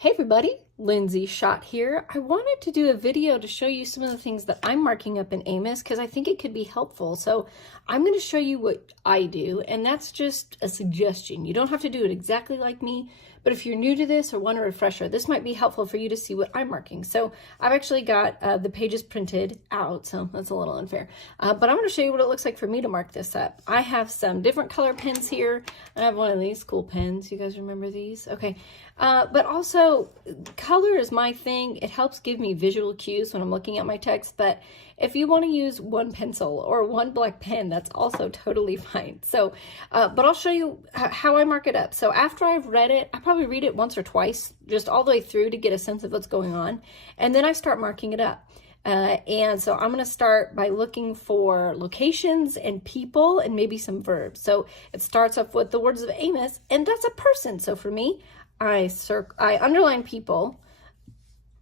Hey everybody, Lindsay Schott here. I wanted to do a video to show you some of the things that I'm marking up in Amos because I think it could be helpful. So I'm going to show you what I do, and that's just a suggestion. You don't have to do it exactly like me, but if you're new to this or want a refresher, this might be helpful for you to see what I'm marking. So I've actually got the pages printed out, so that's a little unfair. But I'm going to show you what it looks like for me to mark this up. I have some different color pens here. I have one of these cool pens. You guys remember these? Okay. But also, color is my thing. It helps give me visual cues when I'm looking at my text, but if you want to use one pencil or one black pen, that's also totally fine. So, but I'll show you how I mark it up. So after I've read it, I probably read it once or twice, just all the way through to get a sense of what's going on, and then I start marking it up. And so I'm going to start by looking for locations and people and maybe some verbs. So it starts off with the words of Amos, and that's a person. So for me, I underline people,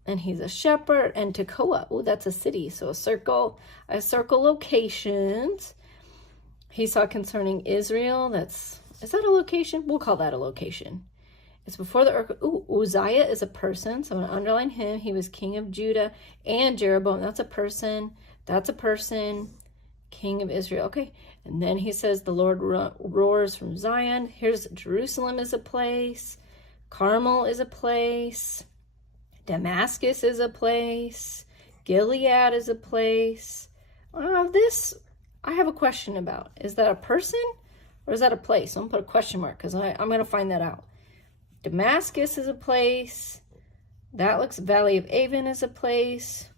and he's a shepherd, and Tekoa, oh, that's a city. So I circle locations. He saw concerning Israel. Is that a location? We'll call that a location. It's before the Uzziah is a person, so I'm going to underline him. He was king of Judah and Jeroboam. That's a person. That's a person. King of Israel. Okay. And then he says the Lord roars from Zion. Here's Jerusalem is a place. Carmel is a place. Damascus is a place. Gilead is a place. This I have a question about. Is that a person or is that a place? I'm going to put a question mark because I'm going to find that out. Damascus is a place. That looks Valley of Avon is a place.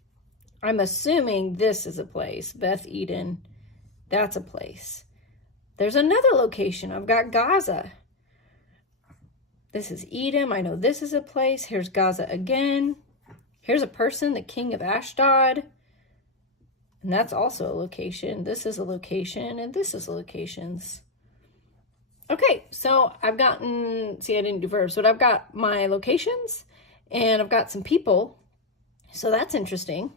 I'm assuming this is a place. Beth Eden. That's a place. There's another location. I've got Gaza. This is Edom. I know this is a place. Here's Gaza again. Here's a person, the king of Ashdod. And that's also a location. This is a location, and this is locations. Okay, so I've gotten, see, I didn't do verbs, but I've got my locations, and I've got some people. So that's interesting.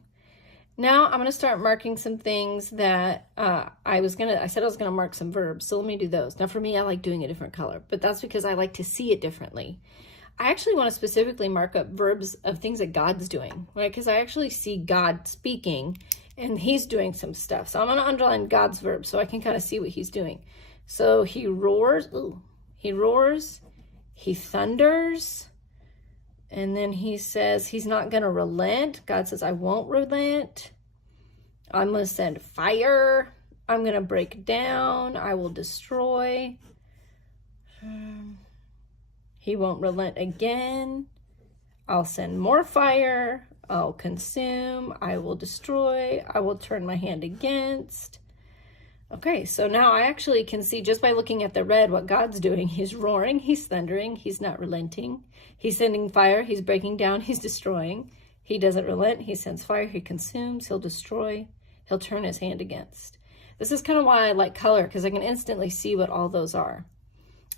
Now I'm going to start marking some things that I said I was going to mark some verbs. So let me do those. Now for me, I like doing a different color, but that's because I like to see it differently. I actually want to specifically mark up verbs of things that God's doing, right? Because I actually see God speaking and he's doing some stuff. So I'm going to underline God's verbs so I can kind of see what he's doing. So he roars, he thunders. And then he says he's not going to relent. God says, I won't relent. I'm going to send fire. I'm going to break down. I will destroy. He won't relent again. I'll send more fire. I'll consume. I will destroy. I will turn my hand against. Okay, so now I actually can see just by looking at the red what God's doing. He's roaring, he's thundering, he's not relenting. He's sending fire, he's breaking down, he's destroying. He doesn't relent, he sends fire, he consumes, he'll destroy, he'll turn his hand against. This is kind of why I like color, because I can instantly see what all those are.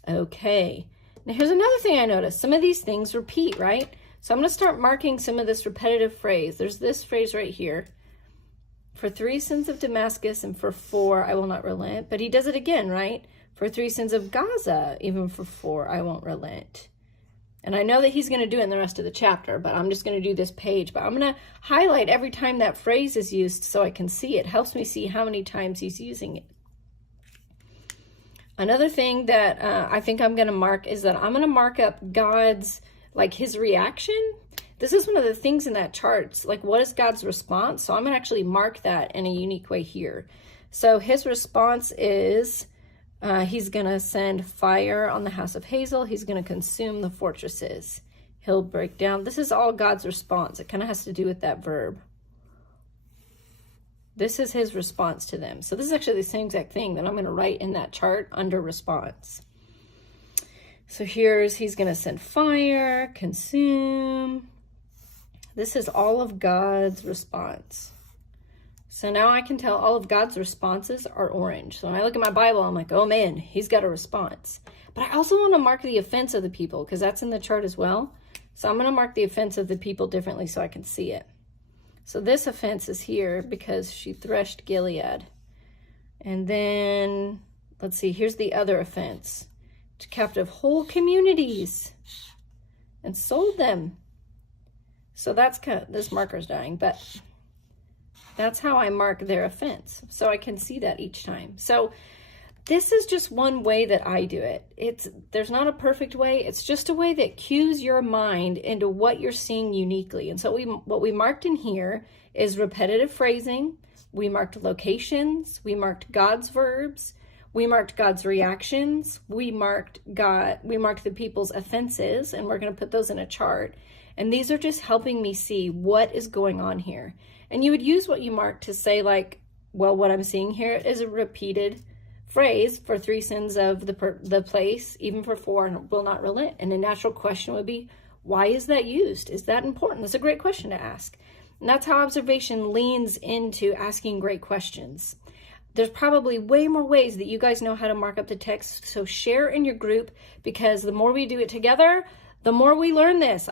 Okay, now here's another thing I noticed. Some of these things repeat, right? So I'm going to start marking some of this repetitive phrase. There's this phrase right here. For 3 sins of Damascus and for 4, I will not relent. But he does it again, right? For 3 sins of Gaza, even for 4, I won't relent. And I know that he's going to do it in the rest of the chapter, but I'm just going to do this page. But I'm going to highlight every time that phrase is used so I can see it. Helps me see how many times he's using it. Another thing that I think I'm going to mark is that I'm going to mark up God's, like his reaction. This is one of the things in that chart, like what is God's response? So I'm going to actually mark that in a unique way here. So his response is he's going to send fire on the house of Hazel. He's going to consume the fortresses. He'll break down. This is all God's response. It kind of has to do with that verb. This is his response to them. So this is actually the same exact thing that I'm going to write in that chart under response. So he's going to send fire, consume. This is all of God's response. So now I can tell all of God's responses are orange. So when I look at my Bible, I'm like, oh man, he's got a response. But I also want to mark the offense of the people because that's in the chart as well. So I'm going to mark the offense of the people differently so I can see it. So this offense is here because she threshed Gilead. And then, let's see, here's the other offense. To captive whole communities. and sold them. So that's kind of, this marker's dying, but that's how I mark their offense. So I can see that each time. So this is just one way that I do it. There's not a perfect way. It's just a way that cues your mind into what you're seeing uniquely. And so what we marked in here is repetitive phrasing. We marked locations. We marked God's verbs. We marked God's reactions. We marked the people's offenses, and we're going to put those in a chart. And these are just helping me see what is going on here. And you would use what you marked to say, like, well, what I'm seeing here is a repeated phrase for 3 sins of the place, even for 4, and will not relent. And a natural question would be, why is that used? Is that important? That's a great question to ask. And that's how observation leans into asking great questions. There's probably way more ways that you guys know how to mark up the text. So share in your group, because the more we do it together, the more we learn this.